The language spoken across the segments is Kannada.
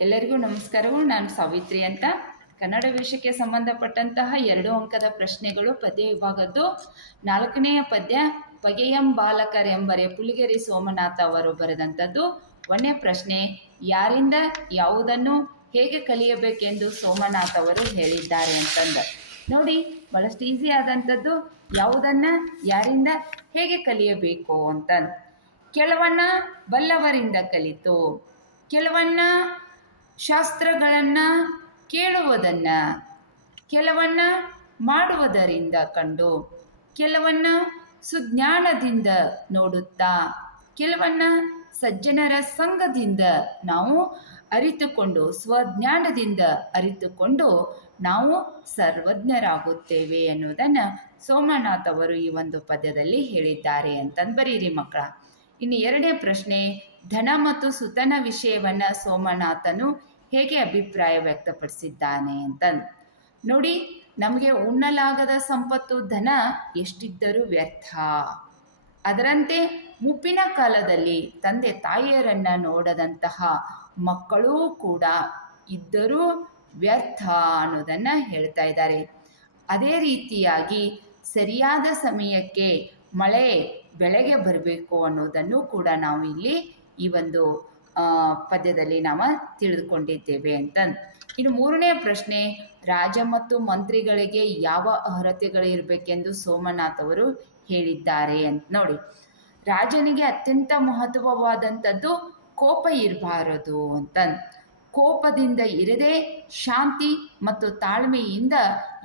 ಎಲ್ಲರಿಗೂ ನಮಸ್ಕಾರಗಳು. ನಾನು ಸಾವಿತ್ರಿ ಅಂತ. ಕನ್ನಡ ವಿಷಯಕ್ಕೆ ಸಂಬಂಧಪಟ್ಟಂತಹ ಎರಡು ಅಂಕದ ಪ್ರಶ್ನೆಗಳು ಪದ್ಯ ವಿಭಾಗದ್ದು. ನಾಲ್ಕನೆಯ ಪದ್ಯ ಪಗೆಯಂ ಬಾಲಕರೆಂಬರೆ ಪುಲಿಗೆರಿ ಸೋಮನಾಥ ಅವರು ಬರೆದಂಥದ್ದು. ಒಂದೇ ಪ್ರಶ್ನೆ, ಯಾರಿಂದ, ಯಾವುದನ್ನು, ಹೇಗೆ ಕಲಿಯಬೇಕೆಂದು ಸೋಮನಾಥ್ ಅವರು ಹೇಳಿದ್ದಾರೆ ಅಂತಂದ. ನೋಡಿ, ಬಹಳಷ್ಟು ಈಸಿ ಆದಂಥದ್ದು. ಯಾವುದನ್ನ, ಯಾರಿಂದ, ಹೇಗೆ ಕಲಿಯಬೇಕು ಅಂತಂದು. ಕೆಲವನ್ನ ಬಲ್ಲವರಿಂದ ಕಲಿತು. ಕೆಲವನ್ನ ಶಾಸ್ತ್ರಗಳನ್ನು ಕೇಳುವುದನ್ನು, ಕೆಲವನ್ನ ಮಾಡುವುದರಿಂದ ಕಂಡು, ಕೆಲವನ್ನ ಸುಜ್ಞಾನದಿಂದ ನೋಡುತ್ತಾ, ಕೆಲವನ್ನ ಸಜ್ಜನರ ಸಂಘದಿಂದ ನಾವು ಅರಿತುಕೊಂಡು, ಸ್ವಜ್ಞಾನದಿಂದ ಅರಿತುಕೊಂಡು ನಾವು ಸರ್ವಜ್ಞರಾಗುತ್ತೇವೆ ಅನ್ನೋದನ್ನು ಸೋಮನಾಥ್ ಅವರು ಈ ಒಂದು ಪದ್ಯದಲ್ಲಿ ಹೇಳಿದ್ದಾರೆ ಅಂತಂದು ಬರೀರಿ ಮಕ್ಕಳ. ಇನ್ನು ಎರಡನೇ ಪ್ರಶ್ನೆ, ಧನ ಮತ್ತು ಸುತನ ವಿಷಯವನ್ನು ಸೋಮನಾಥನು ಹೇಗೆ ಅಭಿಪ್ರಾಯ ವ್ಯಕ್ತಪಡಿಸಿದ್ದಾನೆ ಅಂತ ನೋಡಿ, ನಮಗೆ ಉಣ್ಣಲಾಗದ ಸಂಪತ್ತು ಧನ ಎಷ್ಟಿದ್ದರೂ ವ್ಯರ್ಥ. ಅದರಂತೆ ಮುಪ್ಪಿನ ಕಾಲದಲ್ಲಿ ತಂದೆ ತಾಯಿಯರನ್ನು ನೋಡದಂತಹ ಮಕ್ಕಳೂ ಕೂಡ ಇದ್ದರೂ ವ್ಯರ್ಥ ಅನ್ನೋದನ್ನು ಹೇಳ್ತಾ ಇದ್ದಾರೆ. ಅದೇ ರೀತಿಯಾಗಿ ಸರಿಯಾದ ಸಮಯಕ್ಕೆ ಮಳೆ ಬೆಳೆಗೆ ಬರಬೇಕು ಅನ್ನೋದನ್ನು ಕೂಡ ನಾವು ಇಲ್ಲಿ ಈ ಒಂದು ಪದ್ಯದಲ್ಲಿ ನಾವು ತಿಳಿದುಕೊಂಡಿದ್ದೇವೆ ಅಂತ. ಇನ್ನು ಮೂರನೇ ಪ್ರಶ್ನೆ, ರಾಜ ಮತ್ತು ಮಂತ್ರಿಗಳಿಗೆ ಯಾವ ಅರ್ಹತೆಗಳು ಇರಬೇಕೆಂದು ಸೋಮನಾಥ್ ಅವರು ಹೇಳಿದ್ದಾರೆ ಅಂತ ನೋಡಿ. ರಾಜನಿಗೆ ಅತ್ಯಂತ ಮಹತ್ವವಾದಂಥದ್ದು ಕೋಪ ಇರಬಾರದು ಅಂತ. ಕೋಪದಿಂದ ಇರದೆ ಶಾಂತಿ ಮತ್ತು ತಾಳ್ಮೆಯಿಂದ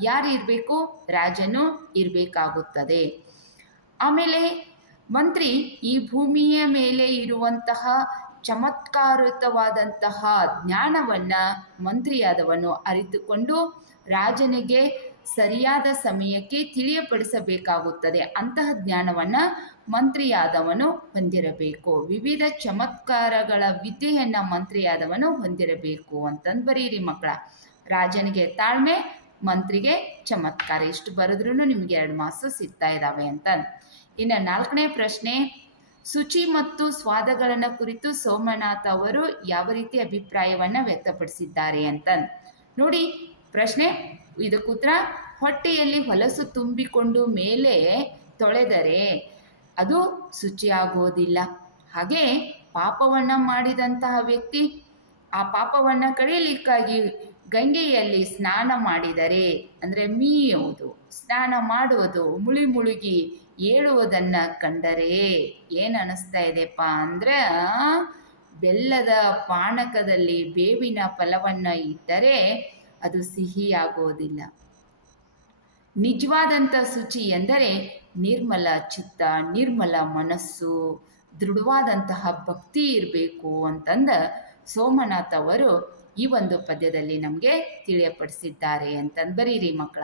ಯಾರು ಇರಬೇಕು? ರಾಜನು ಇರಬೇಕಾಗುತ್ತದೆ. ಆಮೇಲೆ ಮಂತ್ರಿ ಈ ಭೂಮಿಯ ಮೇಲೆ ಇರುವಂತಹ ಚಮತ್ಕಾರಯುತವಾದಂತಹ ಜ್ಞಾನವನ್ನು ಮಂತ್ರಿಯಾದವನು ಅರಿತುಕೊಂಡು ರಾಜನಿಗೆ ಸರಿಯಾದ ಸಮಯಕ್ಕೆ ತಿಳಿಯಪಡಿಸಬೇಕಾಗುತ್ತದೆ. ಅಂತಹ ಜ್ಞಾನವನ್ನು ಮಂತ್ರಿಯಾದವನು ಹೊಂದಿರಬೇಕು. ವಿವಿಧ ಚಮತ್ಕಾರಗಳ ವಿದ್ಯೆಯನ್ನು ಮಂತ್ರಿಯಾದವನು ಹೊಂದಿರಬೇಕು ಅಂತಂದು ಬರೀರಿ ಮಕ್ಕಳ. ರಾಜನಿಗೆ ತಾಳ್ಮೆ, ಮಂತ್ರಿಗೆ ಚಮತ್ಕಾರ. ಇಷ್ಟು ಬರೆದ್ರೂ ನಿಮಗೆ ಎರಡು ಮಾರ್ಕ್ಸ್ ಸಿಗ್ತಾ ಇದ್ದಾವೆ ಅಂತ ಇನ್ನು ನಾಲ್ಕನೇ ಪ್ರಶ್ನೆ ಶುಚಿ ಮತ್ತು ಸ್ವಾದಗಳನ್ನು ಕುರಿತು ಸೋಮನಾಥ್ ಅವರು ಯಾವ ರೀತಿ ಅಭಿಪ್ರಾಯವನ್ನು ವ್ಯಕ್ತಪಡಿಸಿದ್ದಾರೆ ಅಂತ. ನೋಡಿ, ಪ್ರಶ್ನೆ ಇದಕ್ಕೂತ್ರ ಹೊಟ್ಟೆಯಲ್ಲಿ ಹೊಲಸು ತುಂಬಿಕೊಂಡು ಮೇಲೆ ತೊಳೆದರೆ ಅದು ಶುಚಿಯಾಗುವುದಿಲ್ಲ ಹಾಗೆ ಪಾಪವನ್ನು ಮಾಡಿದಂತಹ ವ್ಯಕ್ತಿ ಆ ಪಾಪವನ್ನು ಕಳೆಯಲಿಕ್ಕಾಗಿ ಗಂಗೆಯಲ್ಲಿ ಸ್ನಾನ ಮಾಡಿದರೆ, ಅಂದರೆ ಮೀಯುವುದು ಸ್ನಾನ ಮಾಡುವುದು ಮುಳಿ ಮುಳುಗಿ ಏಳುವುದನ್ನು ಕಂಡರೆ ಏನು ಅನ್ನಿಸ್ತಾ ಇದೆಪ್ಪ ಅಂದರೆ, ಬೆಲ್ಲದ ಪಾನಕದಲ್ಲಿ ಬೇವಿನ ಫಲವನ್ನು ಇದ್ದರೆ ಅದು ಸಿಹಿಯಾಗೋದಿಲ್ಲ. ನಿಜವಾದಂಥ ಶುಚಿ ಎಂದರೆ ನಿರ್ಮಲ ಚಿತ್ತ, ನಿರ್ಮಲ ಮನಸ್ಸು, ದೃಢವಾದಂತಹ ಭಕ್ತಿ ಇರಬೇಕು ಅಂತಂದ ಸೋಮನಾಥ್ ಅವರು ಈ ಒಂದು ಪದ್ಯದಲ್ಲಿ ನಮಗೆ ತಿಳಿಯಪಡಿಸಿದ್ದಾರೆ ಅಂತಂದು ಬರೀರಿ ಮಕ್ಕಳ.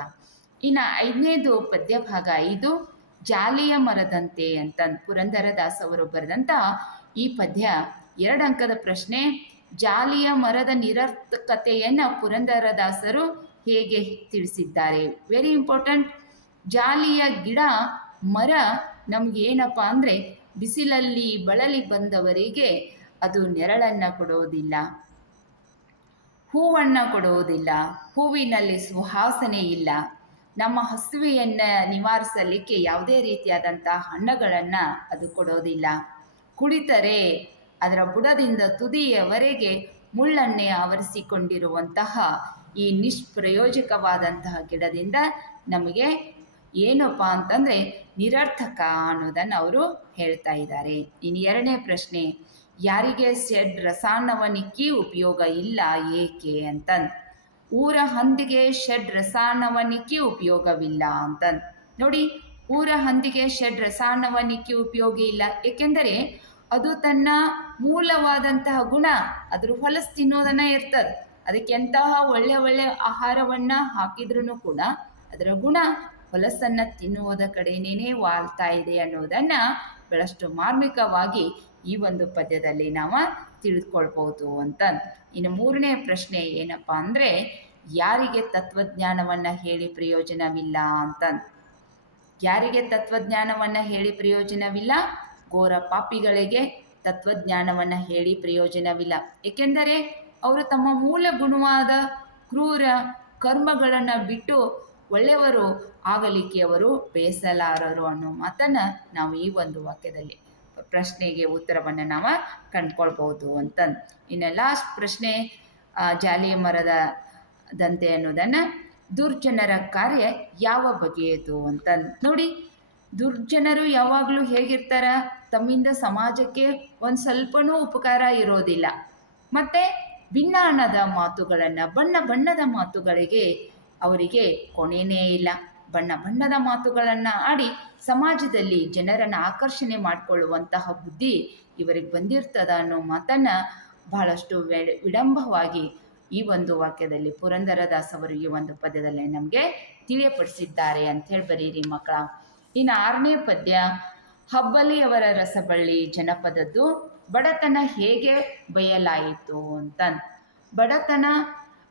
ಇನ್ನು ಐದನೇದು ಪದ್ಯ ಭಾಗ ಐದು. ಜಾಲಿಯ ಮರದಂತೆ ಅಂತ ಪುರಂದರದಾಸ್ ಅವರು ಬರೆದಂಥ ಈ ಪದ್ಯ ಎರಡು ಅಂಕದ ಪ್ರಶ್ನೆ, ಜಾಲಿಯ ಮರದ ನಿರರ್ಥಕತೆಯನ್ನು ಪುರಂದರದಾಸರು ಹೇಗೆ ತಿಳಿಸಿದ್ದಾರೆ? ವೆರಿ ಇಂಪಾರ್ಟೆಂಟ್ ಜಾಲಿಯ ಗಿಡ, ಮರ ನಮ್ಗೆ ಏನಪ್ಪ ಅಂದರೆ ಬಿಸಿಲಲ್ಲಿ ಬಳಲಿ ಬಂದವರಿಗೆ ಅದು ನೆರಳನ್ನು ಕೊಡೋದಿಲ್ಲ. ಹೂವನ್ನು ಕೊಡೋದಿಲ್ಲ. ಹೂವಿನಲ್ಲಿ ಸುಹಾಸನೆ ಇಲ್ಲ. ನಮ್ಮ ಹಸುವೆಯನ್ನು ನಿವಾರಿಸಲಿಕ್ಕೆ ಯಾವುದೇ ರೀತಿಯಾದಂಥ ಹಣ್ಣುಗಳನ್ನು ಅದು ಕೊಡೋದಿಲ್ಲ. ಕುಡಿತರೆ ಅದರ ಬುಡದಿಂದ ತುದಿಯವರೆಗೆ ಮುಳ್ಳನ್ನೇ ಆವರಿಸಿಕೊಂಡಿರುವಂತಹ ಈ ನಿಷ್ಪ್ರಯೋಜಕವಾದಂತಹ ಗಿಡದಿಂದ ನಮಗೆ ಏನಪ್ಪ ಅಂತಂದರೆ ನಿರರ್ಥಕ ಅನ್ನೋದನ್ನು ಅವರು ಹೇಳ್ತಾ ಇದ್ದಾರೆ. ಇನ್ನು ಎರಡನೇ ಪ್ರಶ್ನೆ, ಯಾರಿಗೆ ಸೆಡ್ ರಸಾನವನಿಕ್ಕಿ ಉಪಯೋಗ ಇಲ್ಲ ಏಕೆ ಅಂತಂದು. ಊರ ಹಂದಿಗೆ ಷಡ್ ರಸಾನವನಿಕೆ ಉಪಯೋಗವಿಲ್ಲ ಅಂತ ನೋಡಿ, ಊರ ಹಂದಿಗೆ ಷಡ್ ರಸಾನವನಿಕೆ ಉಪಯೋಗ ಇಲ್ಲ. ಏಕೆಂದರೆ, ಅದು ತನ್ನ ಮೂಲವಾದಂತಹ ಗುಣ. ಅದ್ರ ಹೊಲಸು ತಿನ್ನೋದನ್ನ ಇರ್ತದೆ. ಅದಕ್ಕೆ ಎಂತಹ ಒಳ್ಳೆ ಒಳ್ಳೆ ಆಹಾರವನ್ನ ಹಾಕಿದ್ರೂ ಕೂಡ ಅದರ ಗುಣ. ಹೊಲಸನ್ನ ತಿನ್ನುವುದ ಕಡೆನೇ ವಾಲ್ತಾ ಇದೆ ಅನ್ನೋದನ್ನ ಬಹಳಷ್ಟು ಮಾರ್ಮಿಕವಾಗಿ ಈ ಒಂದು ಪದ್ಯದಲ್ಲಿ ನಾವು ತಿಳಿದುಕೊಳ್ಬೋದು ಅಂತ ಇನ್ನು ಮೂರನೇ ಪ್ರಶ್ನೆ ಏನಪ್ಪ ಅಂದರೆ, ಯಾರಿಗೆ ತತ್ವಜ್ಞಾನವನ್ನು ಹೇಳಿ ಪ್ರಯೋಜನವಿಲ್ಲ ಅಂತ. ಯಾರಿಗೆ ತತ್ವಜ್ಞಾನವನ್ನು ಹೇಳಿ ಪ್ರಯೋಜನವಿಲ್ಲ? ಘೋರ ಪಾಪಿಗಳಿಗೆ ತತ್ವಜ್ಞಾನವನ್ನು ಹೇಳಿ ಪ್ರಯೋಜನವಿಲ್ಲ. ಏಕೆಂದರೆ, ಅವರು ತಮ್ಮ ಮೂಲ ಗುಣವಾದ ಕ್ರೂರ ಕರ್ಮಗಳನ್ನು ಬಿಟ್ಟು ಒಳ್ಳೆಯವರು ಆಗಲಿಕ್ಕೆ ಅವರು ಬೇಸಲಾರರು ಅನ್ನೋ ಮಾತನ್ನು ನಾವು ಈ ಒಂದು ವಾಕ್ಯದಲ್ಲಿ ಪ್ರಶ್ನೆಗೆ ಉತ್ತರವನ್ನು ನಾವು ಕಂಡ್ಕೊಳ್ಬೋದು ಅಂತಂದು ಇನ್ನು ಲಾಸ್ಟ್ ಪ್ರಶ್ನೆ ಜಾಲಿಯ ಮರದ ದಂತೆ ಅನ್ನೋದನ್ನು ದುರ್ಜನರ ಕಾರ್ಯ ಯಾವ ಬಗೆಯದು ಅಂತ ನೋಡಿ. ದುರ್ಜನರು ಯಾವಾಗಲೂ ಹೇಗಿರ್ತಾರ? ತಮ್ಮಿಂದ ಸಮಾಜಕ್ಕೆ ಒಂದು ಸ್ವಲ್ಪನೂ ಉಪಕಾರ ಇರೋದಿಲ್ಲ. ಮತ್ತು ಭಿನ್ನಾಣದ ಮಾತುಗಳನ್ನು ಬಣ್ಣ ಬಣ್ಣದ ಮಾತುಗಳಿಗೆ ಅವರಿಗೆ ಕೊನೆಯೇ ಇಲ್ಲ. ಬಣ್ಣ ಬಣ್ಣದ ಮಾತುಗಳನ್ನು ಆಡಿ ಸಮಾಜದಲ್ಲಿ ಜನರನ್ನು ಆಕರ್ಷಣೆ ಮಾಡಿಕೊಳ್ಳುವಂತಹ ಬುದ್ಧಿ ಇವರಿಗೆ ಬಂದಿರ್ತದ ಅನ್ನೋ ಮಾತನ್ನು ಬಹಳಷ್ಟು ವಿಡಂಬವಾಗಿ ಈ ಒಂದು ವಾಕ್ಯದಲ್ಲಿ ಪುರಂದರದಾಸ್ ಅವರು ಈ ಒಂದು ಪದ್ಯದಲ್ಲಿ ನಮಗೆ ತಿಳಿಯಪಡಿಸಿದ್ದಾರೆ ಅಂತ ಹೇಳಿ ಬರೀರಿ ಮಕ್ಕಳ. ಇನ್ನು ಆರನೇ ಪದ್ಯ, ಹಬ್ಬಲಿಯವರ ರಸಬಳ್ಳಿ ಜನಪದದ್ದು ಬಡತನ ಹೇಗೆ ಬಯಲಾಯಿತು ಅಂತ. ಬಡತನ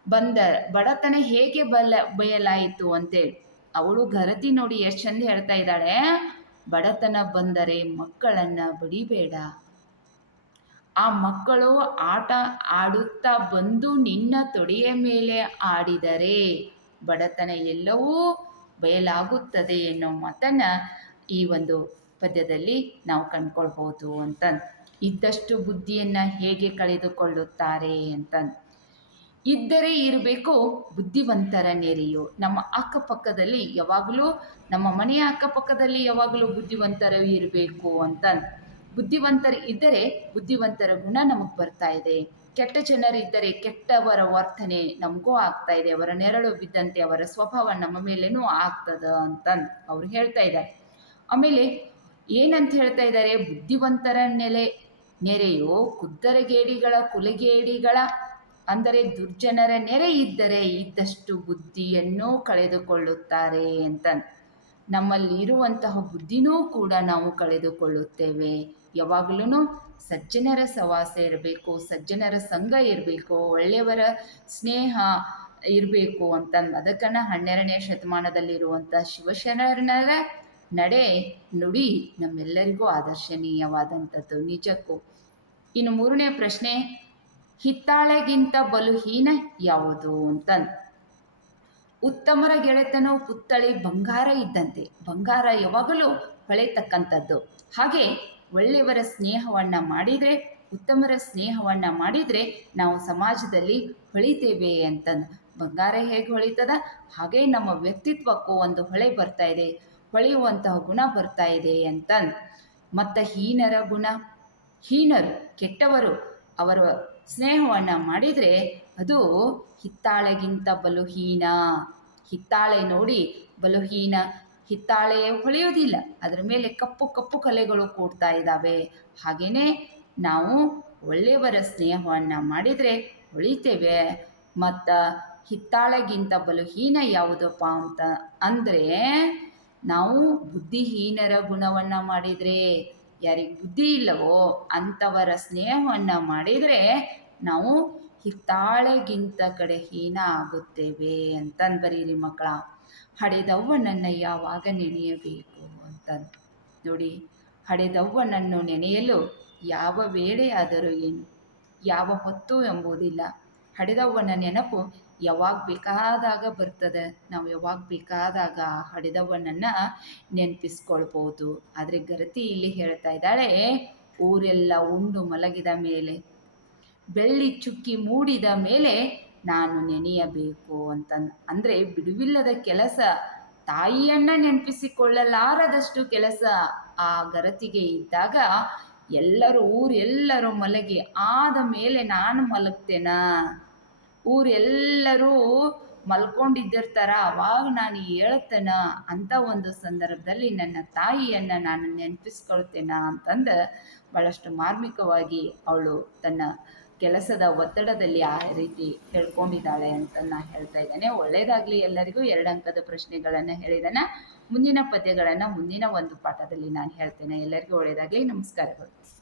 ಬಂದ, ಬಡತನ ಹೇಗೆ ಬಲ, ಬಯಲಾಯಿತು ಅಂತೇಳಿ. ಅವಳು ಗರತಿ ನೋಡಿ ಎಷ್ಟು ಚಂದ ಹೇಳ್ತಾ ಇದ್ದಾಳೆ. ಬಡತನ ಬಂದರೆ ಮಕ್ಕಳನ್ನ ಬಡಿಬೇಡ. ಆ ಮಕ್ಕಳು ಆಟ ಆಡುತ್ತಾ ಬಂದು ನಿನ್ನ ತೊಡೆಯ ಮೇಲೆ ಆಡಿದರೆ ಬಡತನ ಎಲ್ಲವೂ ಬಯಲಾಗುತ್ತದೆ ಎನ್ನೋ ಮಾತನ್ನು ಈ ಒಂದು ಪದ್ಯದಲ್ಲಿ ನಾವು ಕಂಡ್ಕೊಳ್ಬೋದು ಅಂತ ಇದ್ದಷ್ಟು ಬುದ್ಧಿಯನ್ನು ಹೇಗೆ ಕಳೆದುಕೊಳ್ಳುತ್ತಾರೆ ಅಂತ ಇದ್ದರೆ ಇರಬೇಕು? ಬುದ್ಧಿವಂತರ ನೆರೆಯು? ನಮ್ಮ ಅಕ್ಕಪಕ್ಕದಲ್ಲಿ ಯಾವಾಗಲೂ, ನಮ್ಮ ಮನೆಯ ಅಕ್ಕಪಕ್ಕದಲ್ಲಿ ಯಾವಾಗಲೂ ಬುದ್ಧಿವಂತರು ಇರಬೇಕು ಅಂತ ಬುದ್ಧಿವಂತರು ಇದ್ದರೆ ಬುದ್ಧಿವಂತರ ಗುಣ ನಮಗೆ ಬರ್ತಾ ಇದೆ. ಕೆಟ್ಟ ಜನರಿದ್ದರೆ ಕೆಟ್ಟವರ ವರ್ತನೆ ನಮಗೂ ಆಗ್ತಾ ಇದೆ. ಅವರ ನೆರಳು ಬಿದ್ದಂತೆ ಅವರ ಸ್ವಭಾವ ನಮ್ಮ ಮೇಲೇನೂ ಆಗ್ತದ ಅಂತ ಅವ್ರು ಹೇಳ್ತಾ ಇದ್ದಾರೆ. ಆಮೇಲೆ ಏನಂತ ಹೇಳ್ತಾ ಇದ್ದಾರೆ? ಬುದ್ಧಿವಂತರ ನೆಲೆ, ನೆರೆಯು ಕುದ್ದರಗೇಡಿಗಳ ಕುಲಗೇಡಿಗಳ ಅಂದರೆ ದುರ್ಜನರ ನೆರೆ ಇದ್ದರೆ ಇದ್ದಷ್ಟು ಬುದ್ಧಿಯನ್ನು ಕಳೆದುಕೊಳ್ಳುತ್ತಾರೆ ಅಂತ ನಮ್ಮಲ್ಲಿ ಇರುವಂತಹ ಬುದ್ಧಿನೂ ಕೂಡ ನಾವು ಕಳೆದುಕೊಳ್ಳುತ್ತೇವೆ. ಯಾವಾಗಲೂ ಸಜ್ಜನರ ಸವಾಸ ಇರಬೇಕು, ಸಜ್ಜನರ ಸಂಘ ಇರಬೇಕು, ಒಳ್ಳೆಯವರ ಸ್ನೇಹ ಇರಬೇಕು ಅಂತ ಅದಕ್ಕನ್ನ ಹನ್ನೆರಡನೇ ಶತಮಾನದಲ್ಲಿರುವಂಥ ಶಿವಶರಣರ ನಡೆ ನುಡಿ ನಮ್ಮೆಲ್ಲರಿಗೂ ಆದರ್ಶನೀಯವಾದಂಥದ್ದು. ನಿಜಕ್ಕೂ. ಇನ್ನು ಮೂರನೇ ಪ್ರಶ್ನೆ ಹಿತ್ತಾಳೆಗಿಂತ ಬಲುಹೀನ ಯಾವುದು ಅಂತ ಉತ್ತಮರ ಗೆಳೆತನವು ಪುತ್ತಳಿ ಬಂಗಾರ ಇದ್ದಂತೆ. ಬಂಗಾರ ಯಾವಾಗಲೂ ಹೊಳೆತಕ್ಕಂಥದ್ದು ಹಾಗೆ ಒಳ್ಳೆಯವರ ಸ್ನೇಹವನ್ನು ಮಾಡಿದರೆ, ಉತ್ತಮರ ಸ್ನೇಹವನ್ನು ಮಾಡಿದರೆ ನಾವು ಸಮಾಜದಲ್ಲಿ ಹೊಳಿತೇವೆ ಅಂತಂದು. ಬಂಗಾರ ಹೇಗೆ ಹೊಳಿತದ? ಹಾಗೆ ನಮ್ಮ ವ್ಯಕ್ತಿತ್ವಕ್ಕೂ ಒಂದು ಹೊಳೆ ಬರ್ತಾ ಇದೆ. ಹೊಳೆಯುವಂತಹ ಗುಣ ಬರ್ತಾ ಇದೆ ಅಂತಂದು. ಮತ್ತು ಹೀನರ ಗುಣ? ಹೀನರು, ಕೆಟ್ಟವರು, ಅವರ ಸ್ನೇಹವನ್ನು ಮಾಡಿದರೆ ಅದು ಹಿತ್ತಾಳೆಗಿಂತ ಬಲುಹೀನ. ಹಿತ್ತಾಳೆ ನೋಡಿ ಬಲುಹೀನ. ಹಿತ್ತಾಳೆ ಹೊಳೆಯೋದಿಲ್ಲ. ಅದರ ಮೇಲೆ ಕಪ್ಪು ಕಪ್ಪು ಕಲೆಗಳು ಕೂಡ್ತಾ ಇದ್ದಾವೆ. ಹಾಗೆಯೇ ನಾವು ಒಳ್ಳೆಯವರ ಸ್ನೇಹವನ್ನು ಮಾಡಿದರೆ ಹೊಳಿತೇವೆ ಮತ್ತು ಹಿತ್ತಾಳೆಗಿಂತ ಬಲುಹೀನ ಯಾವುದಪ್ಪ ಅಂತ ಅಂದರೆ ನಾವು ಬುದ್ಧಿಹೀನರ ಗುಣವನ್ನು ಮಾಡಿದರೆ ಯಾರಿಗೆ ಬುದ್ಧಿ ಇಲ್ಲವೋ ಅಂಥವರ ಸ್ನೇಹವನ್ನು ಮಾಡಿದರೆ ನಾವು ಹಿತ್ತಾಳೆಗಿಂತ ಕಡೆ ಹೀನ ಆಗುತ್ತೇವೆ ಅಂತಂದು ಬರೀರಿ ಮಕ್ಕಳ. ಹಡೆದವ್ವನನ್ನು ಯಾವಾಗ ನೆನೆಯಬೇಕು ಅಂತ ನೋಡಿ, ಹಡೆದವ್ವನನ್ನು ನೆನೆಯಲು ಯಾವ ವೇಳೆಯಾದರೂ ಏನು, ಯಾವ ಹೊತ್ತು ಎಂಬುದಿಲ್ಲ. ಹಡೆದವ್ವನ ನೆನಪು ಯಾವಾಗ ಬೇಕಾದಾಗ ಬರ್ತದೆ. ನಾವು ಯಾವಾಗ ಬೇಕಾದಾಗ ನೆನಪಿಸ್ಕೊಳ್ಬಹುದು ನೆನಪಿಸ್ಕೊಳ್ಬೋದು. ಆದರೆ ಗರತಿ ಇಲ್ಲಿ ಹೇಳ್ತಾ ಇದ್ದಾಳೆ, ಊರೆಲ್ಲ ಉಂಡು ಮಲಗಿದ ಮೇಲೆ, ಬೆಳ್ಳಿ ಚುಕ್ಕಿ ಮೂಡಿದ ಮೇಲೆ ನಾನು ನೆನೆಯಬೇಕು ಅಂತ ಅಂದರೆ ಬಿಡುವಿಲ್ಲದ ಕೆಲಸ, ತಾಯಿಯನ್ನು ನೆನಪಿಸಿಕೊಳ್ಳಲಾರದಷ್ಟು ಕೆಲಸ ಆ ಗರತಿಗೆ ಇದ್ದಾಗ ಎಲ್ಲರೂ ಊರೆಲ್ಲರೂ ಮಲಗಿ ಆದ ಮೇಲೆ ನಾನು ಮಲಗ್ತೇನಾ? ಊರೆಲ್ಲರೂ ಮಲ್ಕೊಂಡಿದ್ದಿರ್ತಾರ. ಅವಾಗ ನಾನು ಹೇಳ್ತೇನ, ಅಂತ ಒಂದು ಸಂದರ್ಭದಲ್ಲಿ ನನ್ನ ತಾಯಿಯನ್ನು ನಾನು ನೆನಪಿಸ್ಕೊಳ್ತೇನ ಅಂತಂದು ಭಾಳಷ್ಟು ಮಾರ್ಮಿಕವಾಗಿ ಅವಳು ತನ್ನ ಕೆಲಸದ ಒತ್ತಡದಲ್ಲಿ ಆ ರೀತಿ ಹೇಳ್ಕೊಂಡಿದ್ದಾಳೆ ಅಂತ ನಾನು ಹೇಳ್ತಾ ಇದ್ದೇನೆ. ಒಳ್ಳೇದಾಗ್ಲಿ ಎಲ್ಲರಿಗೂ. ಎರಡು ಅಂಕದ ಪ್ರಶ್ನೆಗಳನ್ನು ಹೇಳಿದಾನೆ. ಮುಂದಿನ ಪದ್ಯಗಳನ್ನು ಮುಂದಿನ ಒಂದು ಪಾಠದಲ್ಲಿ ನಾನು ಹೇಳ್ತೇನೆ. ಎಲ್ಲರಿಗೂ ಒಳ್ಳೇದಾಗ್ಲಿ. ನಮಸ್ಕಾರಗಳು.